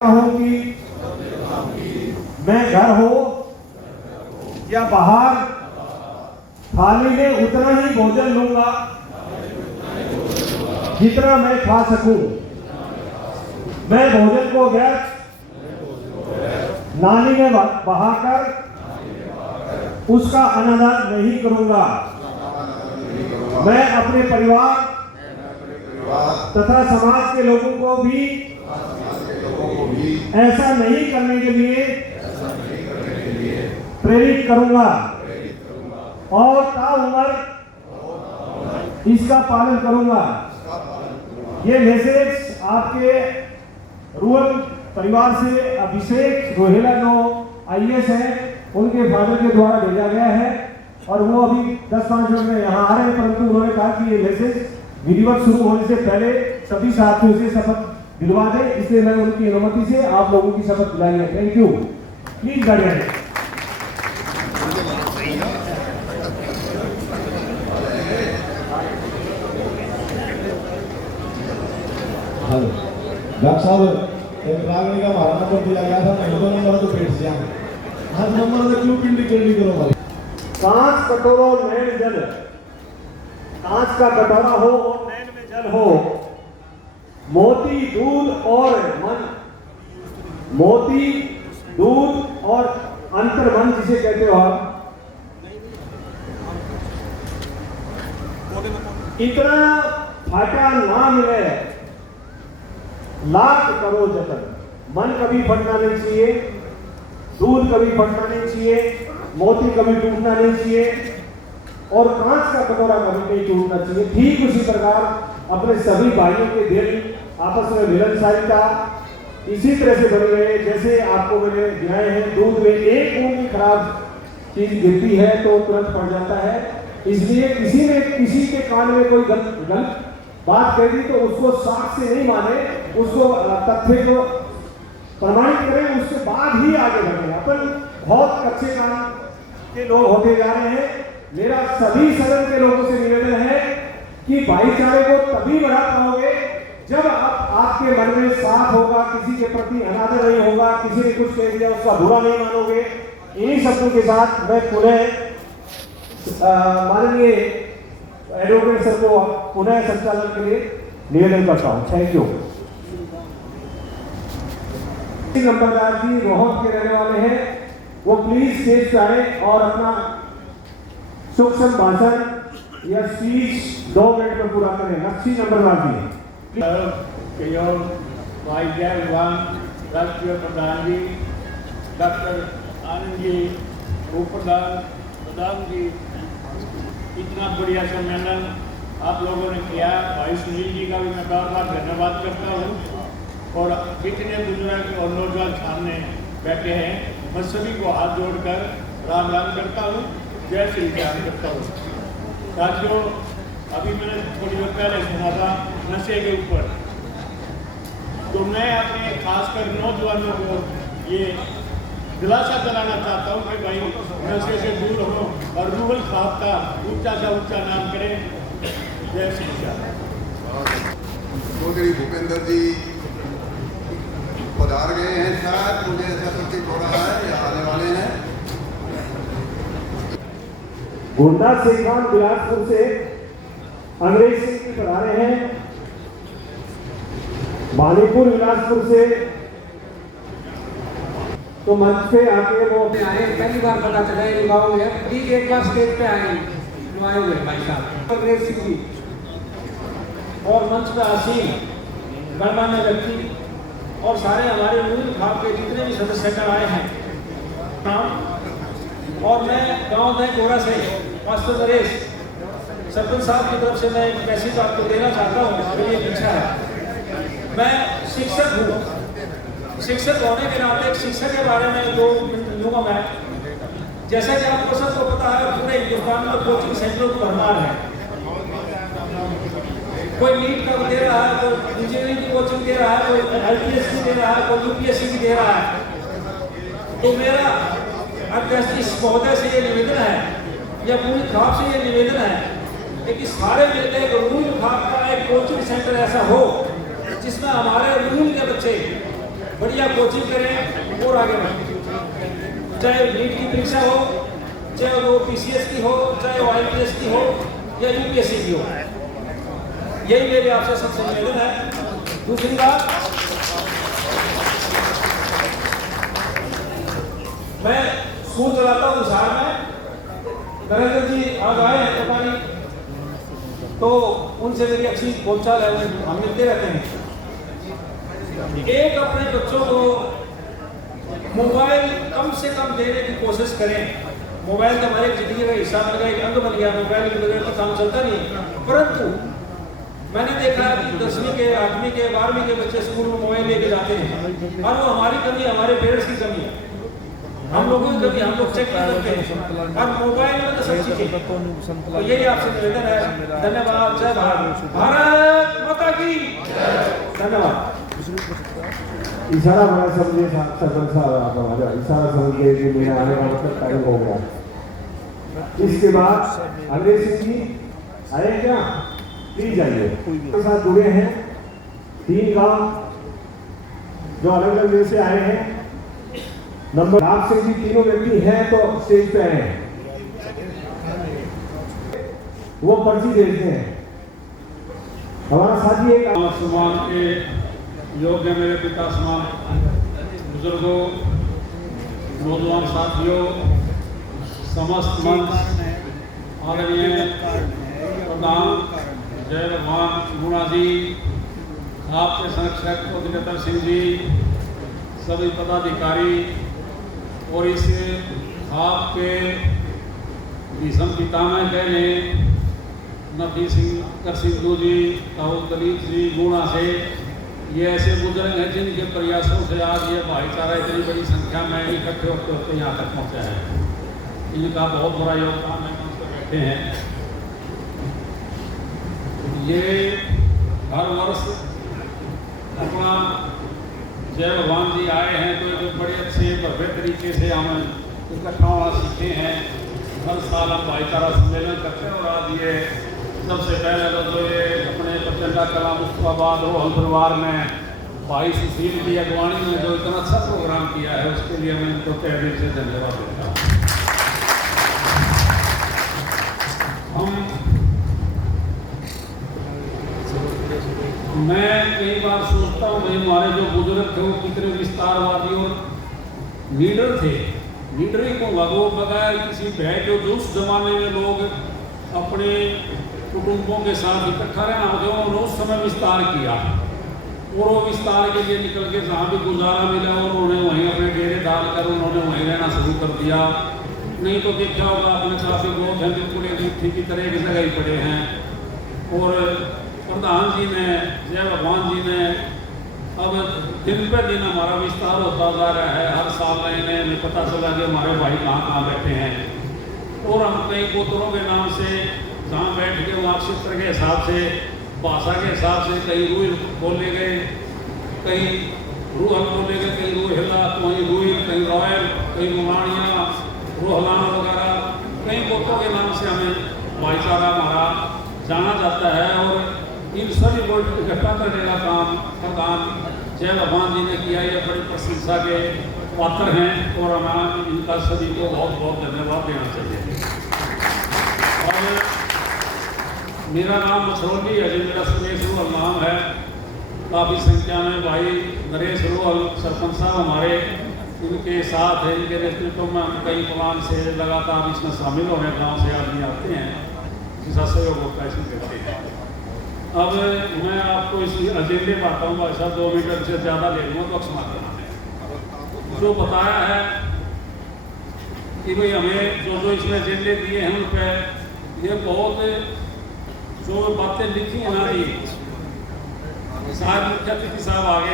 हूं कि मैं घर हो या बाहर थाली में उतना ही भोजन लूंगा जितना मैं खा सकूं। मैं भोजन को व्यर्थ नाली में बहाकर उसका अनादर नहीं करूंगा। मैं अपने परिवार तथा समाज के लोगों को भी ऐसा नहीं करने के लिए प्रेरित करूंगा और ताउम्र इसका पालन करूंगा। ये मैसेज आपके रूरल परिवार से अभिषेक रोहेला जो IAS है उनके फादर के द्वारा भेजा गया है और वो अभी 10-5 मिनट में यहाँ आ रहे हैं, परंतु उन्होंने कहा कि ये मैसेज विधिवत शुरू होने से पहले सभी साथियों से शपथ दिलवा दें, इसलिए मैं उनकी अनुमति से आप लोगों की शपथ दिलाई है। Thank you. प्लीज गाड़ियां हेलो डॉक्टर साहब, एक रागनी का हमारा नंबर दिया गया था, मैं दो नंबर तो पेट से आज नंबर से क्यों पिंडी करो भाई। 5 कटोरों नैन जल, कांच का कटोरा हो और नैन में जल हो, मोती दूध और मन, मोती दूध और अंतर मन जिसे कहते हो आप, इतना फाटा ना मिले लाख करो जतन। मन कभी फटना नहीं चाहिए, दूध कभी फटना नहीं चाहिए, मोती कभी टूटना नहीं चाहिए और कांच का कटोरा कभी नहीं टूटना चाहिए। ठीक उसी प्रकार अपने सभी भाइयों के दिल आपस में मिलनसारिता इसी तरह से बनी रहे जैसे आपको मैंने दिखाए हैं। दूध में एक बूंद भी खराब चीज गिरती है तो तुरंत पड़ जाता है, इसलिए किसी ने किसी के कान में कोई गलत बात कह दी तो उसको साख से नहीं माने, उसको तथ्य को प्रमाणित करें, उसके बाद ही आगे बढ़े। अपन बहुत कच्चे काम के लोग होते जा रहे हैं। मेरा सभी सदन के लोगों से निवेदन है कि भाईचारे को तभी बढ़ा पाओगे जब आपके मन में साफ होगा, किसी के प्रति अनादर नहीं होगा, किसी ने कुछ कह दिया उसका बुरा नहीं मानोगे। इन्हीं शब्दों के साथ मैं पुनः माननीय एडवोकेट सर को पुनः संचालन के लिए निवेदन करता हूँ। Thank you. नंबरदार जी रोहन के रहने वाले हैं, वो प्लीज स्टेज पे आए और अपना सूक्ष्म भाषण या स्पीच 2 मिनट में पूरा करें। नक्शी नंबरदार जी। राष्ट्रीय प्रधान जी डॉक्टर आनंद जी, उप प्रधान जी, इतना बढ़िया सम्मेलन आप लोगों ने किया। भाई सुनील जी का भी मैं बार बार धन्यवाद करता हूँ और इतने बुजुर्ग और नौजवान सामने बैठे हैं, मैं सभी को हाथ जोड़कर राम राम करता हूँ, जय श्री राम करता हूँ। साथियों, अभी मैंने थोड़ी देर पहले सुना था नशे के ऊपर, तो मैं अपने खासकर नौजवानों को ये दिलासा दिलाना चाहता हूँ कि भाई नशे से दूर हो और रूरल खाप का ऊंचा से ऊंचा नाम करें। जय श्री राम। चौधरी भूपेंद्र जी पधार गए हैं, शायद मुझे ऐसा प्रतीत हो रहा है या आने वाले हैं। गुंडा सिंह खान बिलासपुर से अंग्रेज सिंह जी पधारे हैं, बालीपुर बिलासपुर से तो मंच पे आके वो आए। पहली बार पता चला है युवाओं में, प्लीज एक बार स्टेज पे आए आए हुए भाई साहब अंग्रेज सिंह जी और मंच पे आसीन गणमान्य व्यक्ति और सारे हमारे मूल भाव के जितने भी सदस्य आए हैं। और मैं गांव में गोरा से मास्टर नरेश सरपंच साहब की तरफ से मैं एक मैसेज आपको देना चाहता हूँ। मेरी एक इच्छा है, मैं शिक्षक हूँ, शिक्षक होने के नाते एक शिक्षक के बारे में 2 मिनट लूंगा मैं। जैसा कि आपको सबको पता है पूरे हिंदुस्तान में कोचिंग सेंटरों की भरमार है। कोई नीट का दे रहा है, कोई इंजीनियरिंग की कोचिंग दे रहा है, कोई IPS की दे रहा है, कोई UPSC की दे रहा है। तो मेरा अध्यक्ष इस महोदय से ये निवेदन है या पूरी खाप से ये निवेदन है कि सारे मिलकर एक रूरल खाप का एक कोचिंग सेंटर ऐसा हो जिसमें हमारे रूरल के बच्चे बढ़िया कोचिंग करें और आगे बढ़ें। चाहे नीट की परीक्षा हो, चाहे वो PCS की हो, चाहे वो IPS की हो या UPSC की हो, यही मेरे आपसे सबसे निवेदन है। दूसरी बात, मैं स्कूल चलाता हूँ हिसार में। नरेंद्र जी आज आए हैं, पता नहीं, तो उनसे मेरी अच्छी बोलचाल है, हम मिलते रहते हैं। एक अपने बच्चों को मोबाइल कम से कम देने की कोशिश करें। मोबाइल तो हमारे जिंदगी का हिस्सा बन गया, एक अंग बन गया, मोबाइल के बगैर तो काम चलता नहीं। परंतु मैंने देखा कि 10वीं के 8वीं के 12वीं के बच्चे स्कूल में मोबाइल लेके जाते हैं, और वो हमारी कमी, हमारे पेरेंट्स की कमी है, हम लोगों की कमी, हम लोग चेक नहीं करते हैं, और मोबाइल में तो सब चीजें। तो यही आपसे निवेदन है। धन्यवाद। जय भारत, भारत माता की धन्यवाद। इशारा बड़ा समझे सरपंच साहब, आप हमारा इशारा समझ गए कि मेरा आने का मतलब टाइम हो गया। इसके बाद अंग्रेज सिंह जी आए क्या? प्लीज आइए। के साथ जुड़े हैं 3 गांव जो अलग अलग जगह से आए हैं। नंबर आप से भी तीनों व्यक्ति हैं तो स्टेज पे आए हैं, वो पर्ची देते हैं। हमारा साथी एक सम्मान के योग्य मेरे पिता समान बुजुर्गों, नौजवान साथियों, समस्त मंच, आदरणीय प्रधान जय भगवान गुणा जी, आपके संरक्षक उदितर सिंह जी, सभी पदाधिकारी और इस आपके भीषम पितामह कहने नफी सिंह कर सिंधु जी, राहुल दलीप जी गुणा से, ये ऐसे बुजुर्ग हैं जिनके प्रयासों से आज ये भाईचारा इतनी बड़ी संख्या में इकट्ठे होते यहाँ तक पहुँचा है। इनका बहुत बड़ा योगदान है। मंच पर बैठे हैं, ये हर वर्ष अपना जय भगवान जी आए हैं तो एक बड़े अच्छे भव्य तरीके से हम इकट्ठा होना सीखे हैं। हर साल हम भाईचारा सम्मेलन करते हैं, और आज ये सबसे पहले तो ये अपने प्रचंडा कला मुस्तफाबाद रोहल परिवार में भाई सुशील की अगवानी में जो इतना अच्छा प्रोग्राम किया है, उसके लिए मैं इनको तहे दिल से धन्यवाद देता हूँ। मैं कई बार सोचता हूँ भाई हमारे जो बुजुर्ग थे वो कितने विस्तारवादी और लीडर थे। लीडर ही को वो बगैर किसी भय के, जो उस जमाने में लोग अपने कुटुंबों के साथ इकट्ठा रहना होते, उन्होंने उस समय विस्तार किया, और वो विस्तार के लिए निकल के जहाँ भी गुजारा मिला उन्होंने वहीं अपने डेरे डालकर उन्होंने वहीं रहना शुरू कर दिया। नहीं तो देखा होगा अपने काफ़ी लोग हैं जो पूरे मिट्टी की तरह की जगह ही पड़े हैं। और प्रधान जी ने, जय भगवान जी ने, अब दिन पर दिन हमारा विस्तार होता जा रहा है। हर साल नए नए हमें पता चला कि हमारे भाई कहाँ कहाँ बैठे हैं, और हम कई गोत्रों के नाम से जहाँ बैठ के वहाँ क्षेत्र के हिसाब से, भाषा के हिसाब से, कहीं रूई बोले गए, कहीं रूहल बोले गए, कहीं रूहिला, कहीं रूई, कहीं रॉयल, कहीं रुमानिया, रोहलाना वगैरह, कई गोत्रों के नाम से हमें भाईचारा हमारा जाना जाता है। और इन सभी को इकट्ठा करने का काम प्रधान जय भगवान जी ने किया, ये बड़ी प्रशंसा के पात्र हैं, और हमें इनका सभी को बहुत बहुत धन्यवाद देना चाहिए। और मेरा नाम मसरौली है, मेरा सुरेश रोहल नाम है। काफ़ी संख्या में भाई नरेश रोहल सरपंच साहब हमारे इनके साथ है, इनके नेतृत्व में हम कई प्लान से लगातार इसमें शामिल हो रहे हैं। गाँव से आदमी आते हैं, जिसका सहयोग होता है, इसमें करते हैं। अब मैं आपको इस एजेंडे पर आता हूँ, भाई साहब 2 मीटर से ज़्यादा ले लूँगा तो अक्षमा करना। जो बताया है कि भाई हमें जो इसमें एजेंडे दिए हैं उन पर ये बहुत जो बातें लिखी हैं ना जी, साहब मुख्य अतिथि साहब आ गए